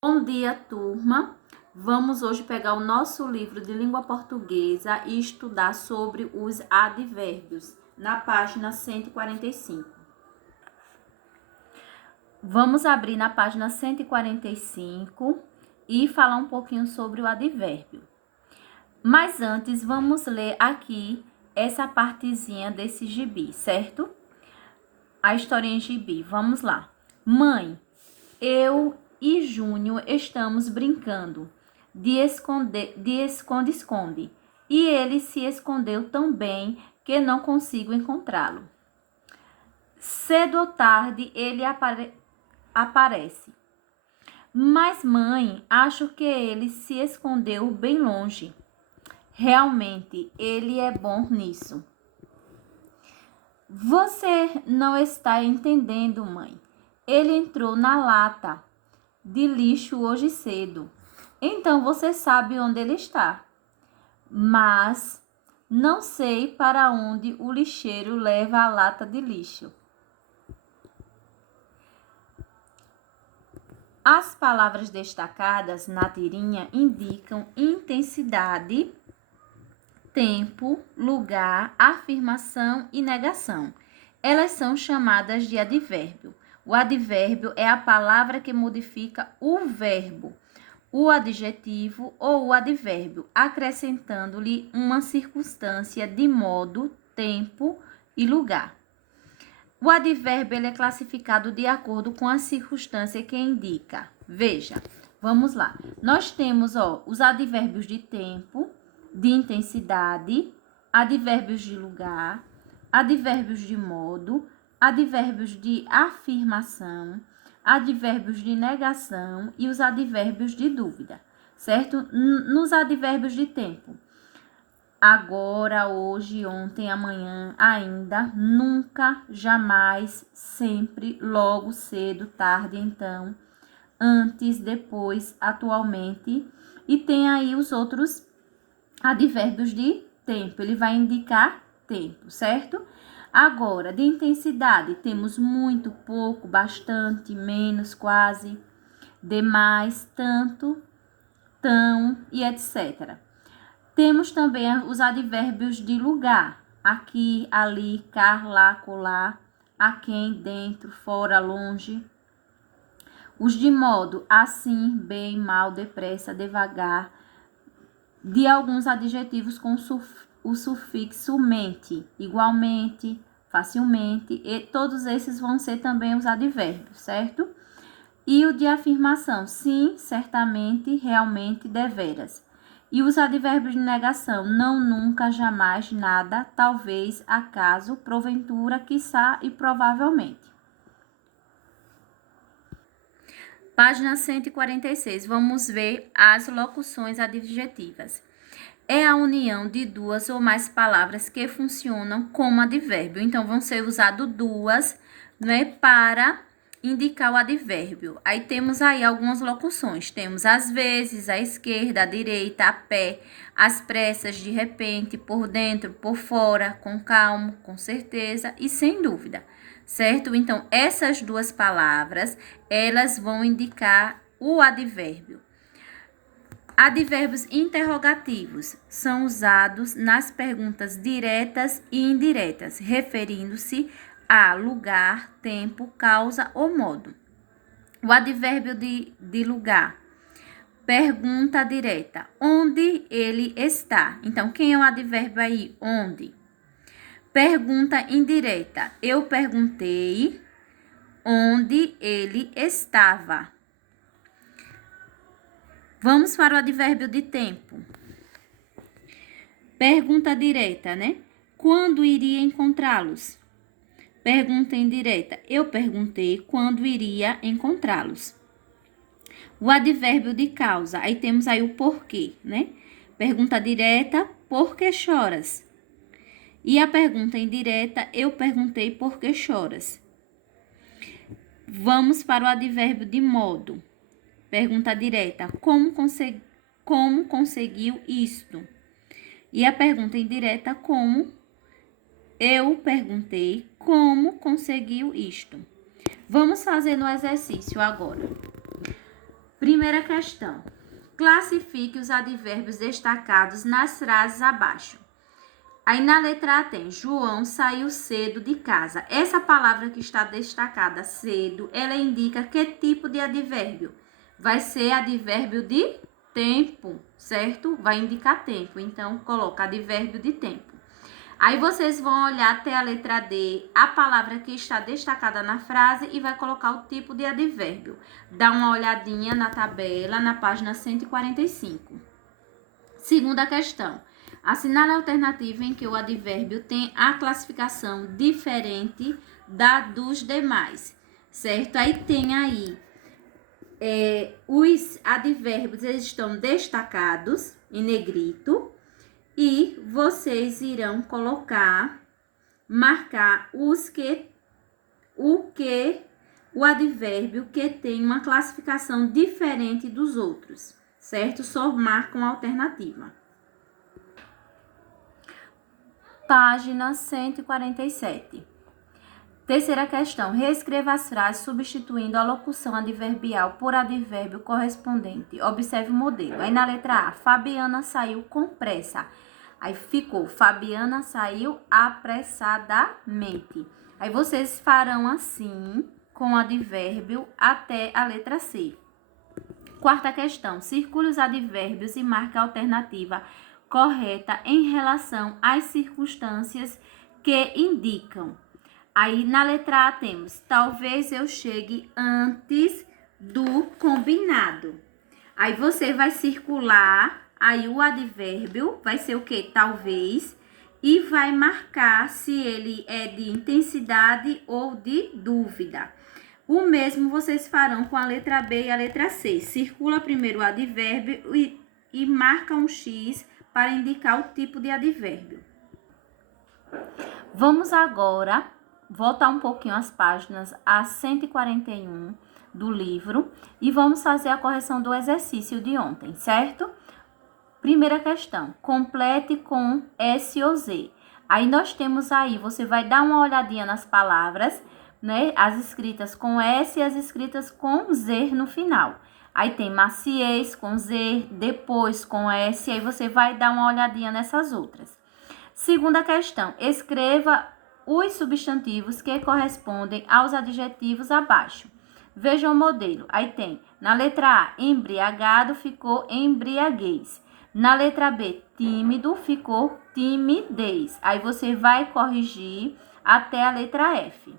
Bom dia, turma! Vamos hoje pegar o nosso livro de língua portuguesa e estudar sobre os advérbios, na página 145. Vamos abrir na página 145 e falar um pouquinho sobre o advérbio. Mas antes, vamos ler aqui essa partezinha desse gibi, certo? A historinha em gibi. Vamos lá. Mãe, eu e Júnior estamos brincando de esconde-esconde. E ele se escondeu tão bem que não consigo encontrá-lo. Cedo ou tarde ele aparece. Mas, mãe, acho que ele se escondeu bem longe. Realmente, ele é bom nisso. Você não está entendendo, mãe. Ele entrou na lata de lixo hoje cedo. Então você sabe onde ele está. Mas não sei para onde o lixeiro leva a lata de lixo. As palavras destacadas na tirinha indicam intensidade, tempo, lugar, afirmação e negação. Elas são chamadas de advérbio. O advérbio é a palavra que modifica o verbo, o adjetivo ou o advérbio, acrescentando-lhe uma circunstância de modo, tempo e lugar. O advérbio ele é classificado de acordo com a circunstância que indica. Veja, vamos lá. Nós temos os advérbios de tempo, de intensidade, advérbios de lugar, advérbios de modo, advérbios de afirmação, advérbios de negação e os advérbios de dúvida, certo? Nos advérbios de tempo, agora, hoje, ontem, amanhã, ainda, nunca, jamais, sempre, logo, cedo, tarde, então, antes, depois, atualmente. E tem aí os outros advérbios de tempo, ele vai indicar tempo, certo? Agora, de intensidade, temos muito, pouco, bastante, menos, quase, demais, tanto, tão e etc. Temos também os advérbios de lugar, aqui, ali, cá, lá, colar, aquém, dentro, fora, longe. Os de modo, assim, bem, mal, depressa, devagar, de alguns adjetivos com o sufixo mente, igualmente, facilmente, e todos esses vão ser também os advérbios, certo? E o de afirmação, sim, certamente, realmente, deveras. E os advérbios de negação, não, nunca, jamais, nada, talvez, acaso, porventura, quiçá e provavelmente. Página 146, vamos ver as locuções adjetivas. É a união de duas ou mais palavras que funcionam como advérbio. Então, vão ser usadas duas, né, para indicar o advérbio. Aí temos aí algumas locuções. Temos às vezes, à esquerda, à direita, a pé, às pressas, de repente, por dentro, por fora, com calma, com certeza e sem dúvida, certo? Então, essas duas palavras, elas vão indicar o advérbio. Advérbios interrogativos são usados nas perguntas diretas e indiretas, referindo-se a lugar, tempo, causa ou modo. O advérbio de lugar, pergunta direta, onde ele está? Então, quem é o advérbio aí? Onde? Pergunta indireta, eu perguntei onde ele estava. Vamos para o advérbio de tempo. Pergunta direta, né? Quando iria encontrá-los? Pergunta indireta. Eu perguntei quando iria encontrá-los. O advérbio de causa. Aí temos aí o porquê, né? Pergunta direta, por que choras? E a pergunta indireta, eu perguntei por que choras. Vamos para o advérbio de modo. Pergunta direta, como conseguiu isto? E a pergunta indireta, como? Eu perguntei como conseguiu isto. Vamos fazer no exercício agora. Primeira questão. Classifique os advérbios destacados nas frases abaixo. Aí na letra A tem João saiu cedo de casa. Essa palavra que está destacada, cedo, ela indica que tipo de advérbio? Vai ser advérbio de tempo, certo? Vai indicar tempo. Então, coloca advérbio de tempo. Aí vocês vão olhar até a letra D, a palavra que está destacada na frase e vai colocar o tipo de advérbio. Dá uma olhadinha na tabela, na página 145. Segunda questão. Assinale a alternativa em que o advérbio tem a classificação diferente da dos demais, certo? Aí tem aí, os advérbios eles estão destacados em negrito e vocês irão marcar o advérbio que tem uma classificação diferente dos outros, certo? Só marcam a alternativa. Página 147. Terceira questão. Reescreva as frases substituindo a locução adverbial por advérbio correspondente. Observe o modelo. Aí na letra A, Fabiana saiu com pressa. Aí ficou, Fabiana saiu apressadamente. Aí vocês farão assim com o advérbio até a letra C. Quarta questão. Circule os advérbios e marque a alternativa correta em relação às circunstâncias que indicam. Aí na letra A temos, talvez eu chegue antes do combinado. Aí você vai circular, aí o advérbio vai ser o quê? Talvez, e vai marcar se ele é de intensidade ou de dúvida. O mesmo vocês farão com a letra B e a letra C. Circula primeiro o advérbio e marca um X para indicar o tipo de advérbio. Vamos agora voltar um pouquinho as páginas a 141 do livro e vamos fazer a correção do exercício de ontem, certo? Primeira questão, complete com S ou Z. Aí nós temos aí, você vai dar uma olhadinha nas palavras, né? As escritas com S e as escritas com Z no final. Aí tem maciez com Z, depois com S, aí você vai dar uma olhadinha nessas outras. Segunda questão, escreva os substantivos que correspondem aos adjetivos abaixo. Veja o modelo. Aí tem, na letra A, embriagado, ficou embriaguez. Na letra B, tímido, ficou timidez. Aí você vai corrigir até a letra F.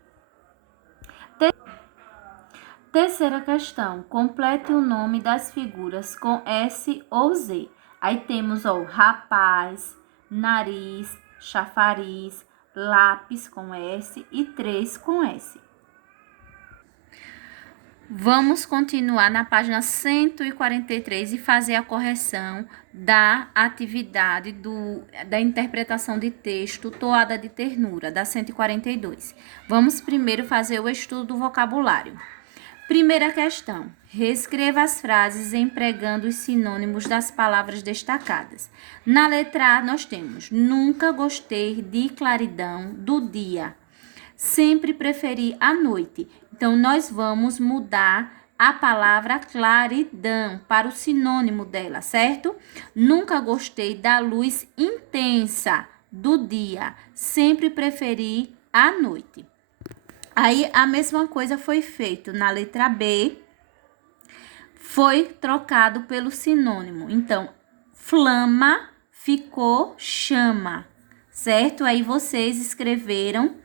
Terceira questão, complete o nome das figuras com S ou Z. Aí temos o rapaz, nariz, chafariz, lápis com S e 3 com S. Vamos continuar na página 143 e fazer a correção da atividade da interpretação de texto Toada de Ternura, da 142. Vamos primeiro fazer o estudo do vocabulário. Primeira questão. Reescreva as frases empregando os sinônimos das palavras destacadas. Na letra A, nós temos nunca gostei de claridão do dia. Sempre preferi a noite. Então, nós vamos mudar a palavra claridão para o sinônimo dela, certo? Nunca gostei da luz intensa do dia. Sempre preferi a noite. Aí, a mesma coisa foi feito na letra B, foi trocado pelo sinônimo. Então, flama ficou chama, certo? Aí, vocês reescreveram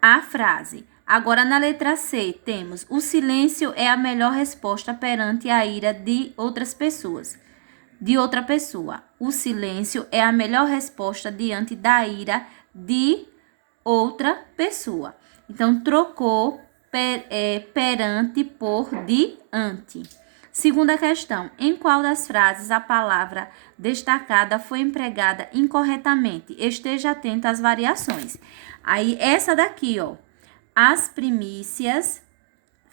a frase. Agora, na letra C, temos o silêncio é a melhor resposta perante a ira de outra pessoa. O silêncio é a melhor resposta diante da ira de outra pessoa. Então, trocou perante por diante. Segunda questão. Em qual das frases a palavra destacada foi empregada incorretamente? Esteja atento às variações. Aí, essa daqui, ó. As primícias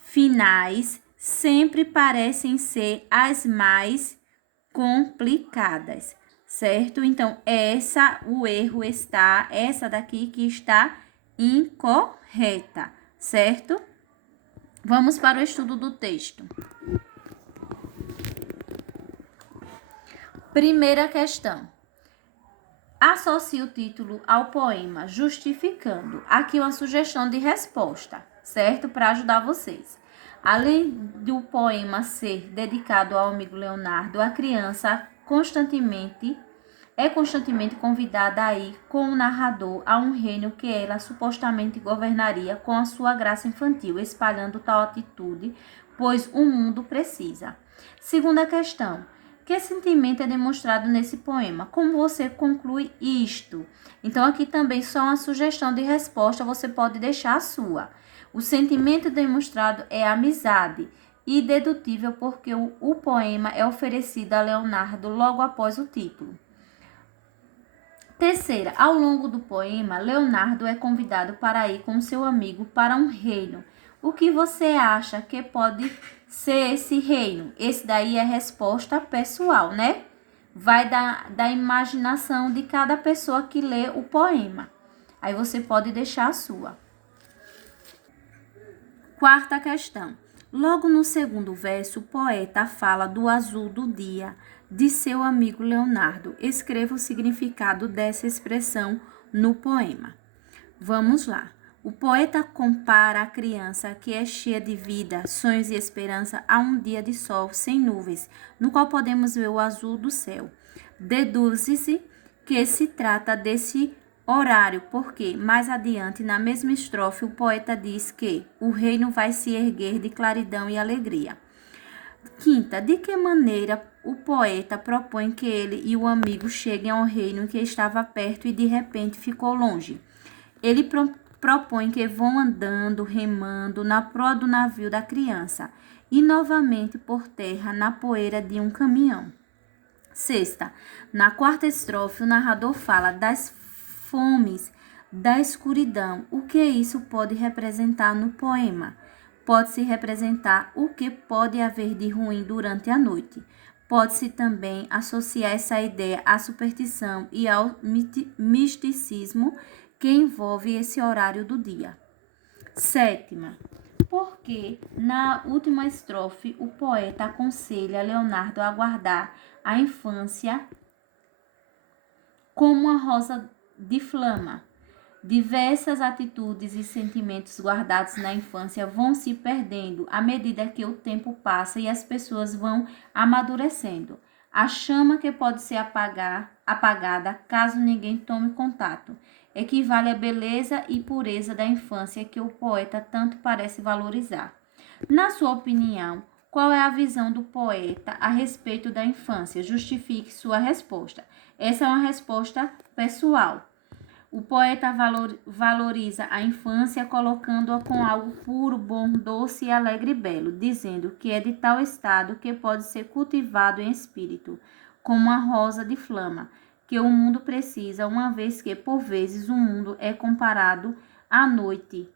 finais sempre parecem ser as mais complicadas, certo? Então, essa daqui que está incorreta, certo? Vamos para o estudo do texto. Primeira questão. Associe o título ao poema, justificando. Aqui uma sugestão de resposta, certo? Para ajudar vocês. Além do poema ser dedicado ao amigo Leonardo, a criança é constantemente convidada a ir com o narrador a um reino que ela supostamente governaria com a sua graça infantil, espalhando tal atitude, pois o mundo precisa. Segunda questão. Que sentimento é demonstrado nesse poema? Como você conclui isto? Então, aqui também só uma sugestão de resposta, você pode deixar a sua. O sentimento demonstrado é amizade e dedutível porque o poema é oferecido a Leonardo logo após o título. Terceira, ao longo do poema, Leonardo é convidado para ir com seu amigo para um reino. O que você acha que pode ser esse reino? Esse daí é a resposta pessoal, né? Vai da imaginação de cada pessoa que lê o poema. Aí você pode deixar a sua. Quarta questão. Logo no segundo verso, o poeta fala do azul do dia de seu amigo Leonardo. Escreva o significado dessa expressão no poema. Vamos lá. O poeta compara a criança que é cheia de vida, sonhos e esperança a um dia de sol sem nuvens, no qual podemos ver o azul do céu. Deduz-se que se trata desse horário, porque mais adiante, na mesma estrofe, o poeta diz que o reino vai se erguer de claridão e alegria. Quinta, de que maneira o poeta propõe que ele e o amigo cheguem ao reino que estava perto e de repente ficou longe? Ele propõe que vão andando, remando na proa do navio da criança e novamente por terra na poeira de um caminhão. Sexta, na quarta estrofe, o narrador fala das fomes, da escuridão. O que isso pode representar no poema? Pode-se representar o que pode haver de ruim durante a noite. Pode-se também associar essa ideia à superstição e ao misticismo que envolve esse horário do dia. Sétima, porque na última estrofe o poeta aconselha Leonardo a guardar a infância como uma rosa de flama. Diversas atitudes e sentimentos guardados na infância vão se perdendo à medida que o tempo passa e as pessoas vão amadurecendo. A chama que pode ser apagada caso ninguém tome contato equivale à beleza e pureza da infância que o poeta tanto parece valorizar. Na sua opinião, qual é a visão do poeta a respeito da infância? Justifique sua resposta. Essa é uma resposta pessoal. O poeta valoriza a infância colocando-a com algo puro, bom, doce e alegre e belo, dizendo que é de tal estado que pode ser cultivado em espírito, como uma rosa de flama, que o mundo precisa, uma vez que, por vezes, o mundo é comparado à noite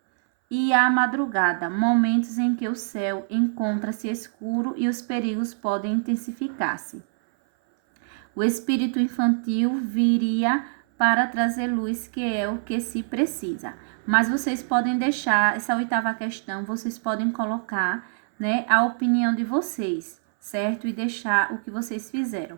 e à madrugada, momentos em que o céu encontra-se escuro e os perigos podem intensificar-se. O espírito infantil viria para trazer luz, que é o que se precisa. Mas vocês podem deixar, essa oitava questão, vocês podem colocar, né, a opinião de vocês, certo? E deixar o que vocês fizeram.